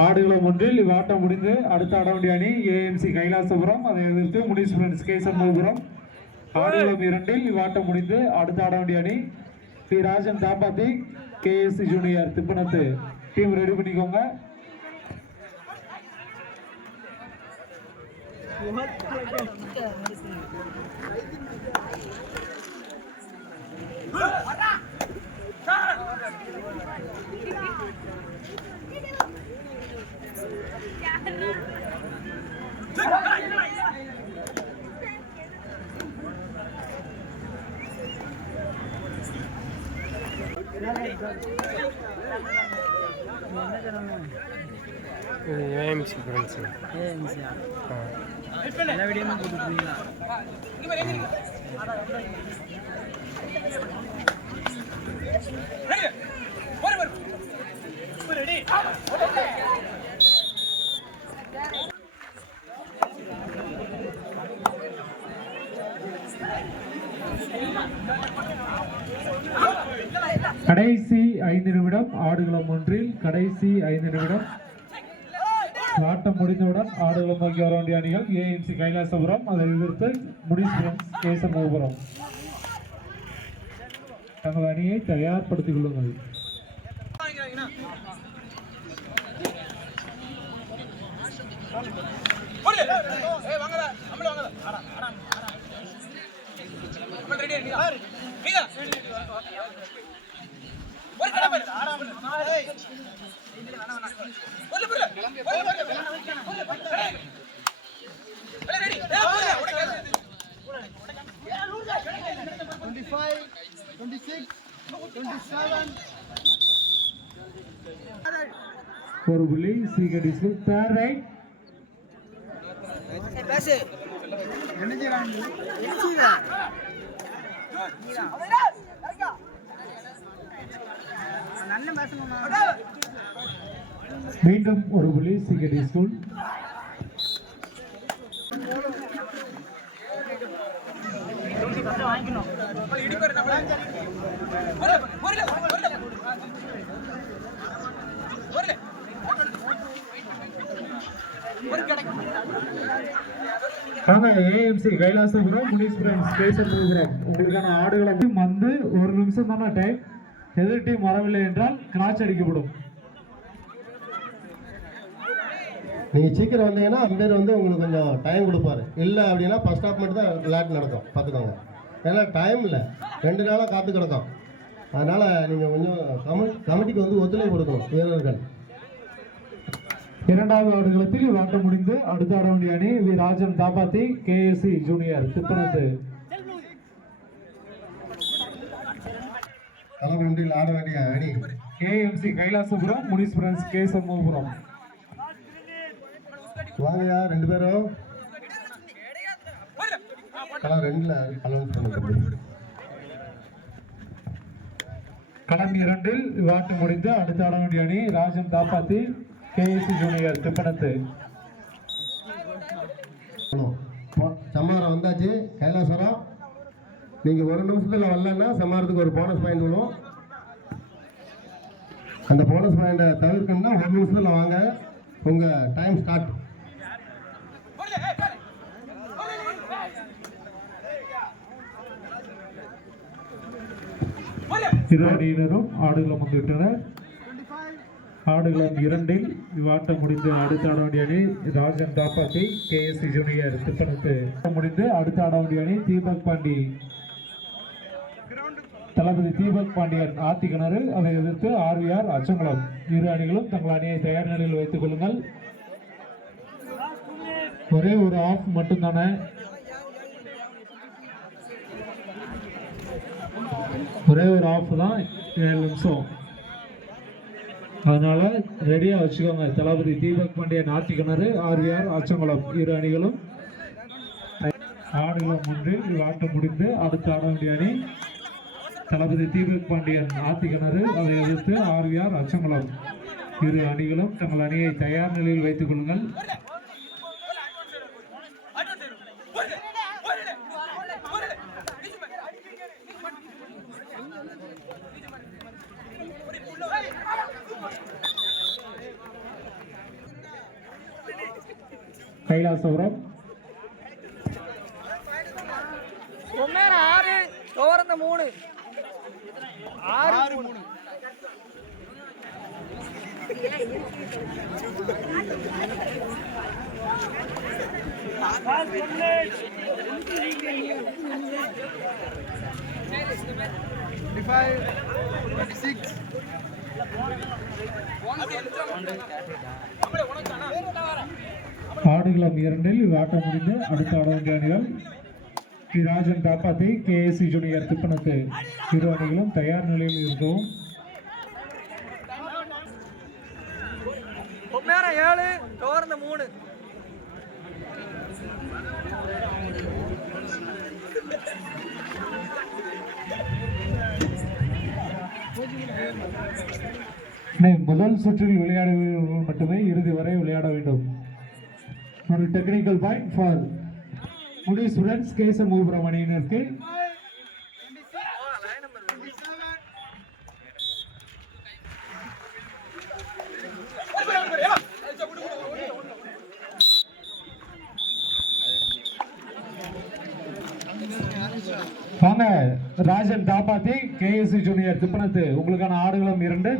ஆடுகளம் ஒன்றில் இவ்வாட்டம் முடிந்து அடுத்த ஆட வேண்டிய அணி ஏஎம்சி கைலாசபுரம், அதை எதிர்த்து முனீஸ்வரன்ஸ் கே சண்முகபுரம். ஆடுகளம் 2இல் இவ்வாட்டம் முடிந்து அடுத்த ஆட வேண்டிய அணி பி ராஜன் தாப்பாத்தி கேஎஸ்சி ஜூனியர் திப்பனத்து. டீம் ரெடி பண்ணிக்கோங்க. ஏஎம்சி ஃப்ரெண்ட்ஸ் எல்லா வீடியோமே போட்டுருக்கீங்களா? கடைசி 5 நிமிடம் ஆடுகளம் ஒன்றில் கடைசி 5 நிமிடம். ஆட்டம் முடிந்தவுடன் ஆடுகளம் நோக்கி வர வேண்டிய அணிகள் ஏஎம்சி கைலாசபுரம், அதை எதிர்த்து முனீஸ்வரன்ஸ் கே சண்முகபுரம். தங்கள் அணியை தயார்படுத்திக் கொள்ளுங்கள். ஒரு புள்ளி சீகடிஸ்க்கு தேர்ட் ரைட். மீண்டும் ஒரு புள்ளி சிகடி ஸ்கூல். ஏஎம்சி கைலாசபுரம், முனீஸ்வரன்ஸ் கே சண்முகபுரம். உங்களுக்கான ஆடுகளம் வந்து 1 நிமிஷம் தானே டைம். எதிர் டீம் வரவில்லை என்றால் கிராச் அடிக்கப்படும். நீங்க சீக்கிரம் வந்தீங்கன்னா அம்பேர் வந்து உங்களுக்கு கொஞ்சம் டைம் கொடுப்பாரு. இல்லை அப்படின்னா ஃபர்ஸ்ட் ஹாஃப் மட்டும் தான் விளையாட்டு நடக்கும், பார்த்துக்கோங்க. ஏன்னா டைம் இல்லை, 2 நாளாக காத்து கிடக்கும். அதனால நீங்க கொஞ்சம் கமிட்டிக்கு வந்து ஒத்துழைப்பு கொடுக்கணும் வீரர்கள். இரண்டாவது ஆடுகளத்தில் ஆட்டம் முடிந்து அடுத்த ஆட வேண்டிய அணி வி ராஜன் தாப்பாத்தி கேஎஸ்சி ஜூனியர் திப்பனத்து. களம் ஒன்றில் ஆட வேண்டிய அணி ஏஎம்சி கைலாசபுரம், முனீஸ்வரன்ஸ் கே சண்முகபுரம். வாங்கயா 2 பேரும் களம் 2ல அலௌன்ஸ் பண்ணுங்க. களம் 2இல் ஆட்டம் முடிந்து அடுத்த ஆட வேண்டிய அணி ராஜன் தாப்பாத்தி கேஎஸ்சி ஜூனியர் திப்பனத்து. சம்மாரம் வந்தாச்சு கைலாசரம். நீங்க 1 நிமிஷத்துல வரலன்னா சம்மாரத்துக்கு ஒரு போனஸ் பாயிண்ட் விடும். அந்த போனஸ் பாயிண்ட தவிர்க்கணும்னா 1 நிமிஷத்துல வாங்க, உங்க டைம் ஸ்டார்ட். இரு அணியினரும் ஆடுகளம் வந்துவிட்டனர். ஆடுகளம் 2இல் இவ்வாட்டம் முடிந்து அடுத்த ஆட வேண்டிய அணி ராஜன் தாப்பாத்தி கேஎஸ்சி ஜூனியர் திப்பனத்து. முடிந்து அடுத்த ஆட வேண்டிய அணி தீபக் பாண்டி, தளபதி தீபக் பாண்டியன் ஆத்திக்கிணறு, அதை எதிர்த்து ஆர்விஆர் அச்சங்குளம். இரு அணிகளும் தங்கள் அணியை தயார் நிலையில் வைத்துக் கொள்ளுங்கள். ஒரே ஒரு ஆஃப் மட்டும்தானே, ஒரே ஒரு ஆஃப் தான், 7 நிமிஷம். அதனால ரெடியா வச்சுக்கோங்க. தளபதி தீபக் பாண்டியன் ஆத்திக்கிணறு, ஆர்விஆர் அச்சங்குளம். இரு அணிகளும் ஆடுகளம் ஒன்றில் ஆட்டம் முடிந்து அடுத்த ஆட வேண்டிய அணி தளபதி தீபக் பாண்டியன் ஆத்திக்கிணறு, அதை எதிர்த்து ஆர்விஆர் அச்சங்குளம். இரு அணிகளும் தங்கள் அணியை தயார் நிலையில் வைத்துக் கொள்ளுங்கள். கைலாசபுரம். பொம்மேர 6 தோரந்த 3 6 3 ஆடுகளம் 2 ஆட்டம் முடிந்து அடுத்த ஆட வேண்டிய அணிகள் பி ராஜன் காப்பாத்தி கேஎஸ்சி ஜூனியர் திப்பனத்து. இரு அணிகளும் தயார் நிலையில் இருக்கவும். பொம்மேர 7 தோரந்த 3 முதல் சுற்றில் விளையாடுபவர்கள் மட்டுமே இறுதி வரை விளையாட வேண்டும். ஒரு டெக்னிக்கல் பாயிண்ட் ஃபார் முடி ஸ்டூடெண்ட்ஸ் கேசர் மூபுரம் அணியினருக்கு. வாங்க ராஜன் தாப்பாத்தி கேஎஸ்சி ஜூனியர் திப்பனத்து. உங்களுக்கான ஆடுகளம் 2.